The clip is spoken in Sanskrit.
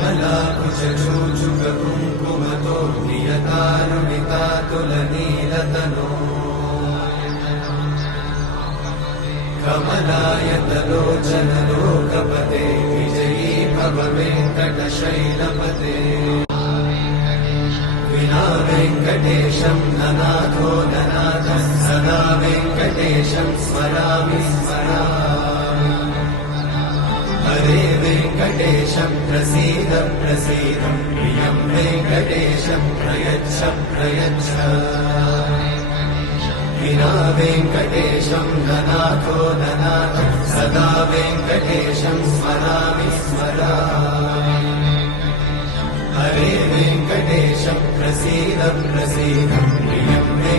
कमलाकुचूचुककुङ्कुमतो नियतानुमितातुलनीलतनो कमलायतलोचनलोकपते विजयी भव वेङ्कटशैलपते विना वेङ्कटेशं ननाथो ननाथः सदा वेङ्कटेशं स्मरामि स्मरामि हरे वेङ्कटेशं प्रसीद प्रसीद प्रियं वेङ्कटेशं प्रयच्छ प्रयच्छ विना वेङ्कटेशं ननाथो ननाथः सदा वेङ्कटेशं स्मरामि स्मरामि हरे वेङ्कटेशं प्रसीद प्रसीद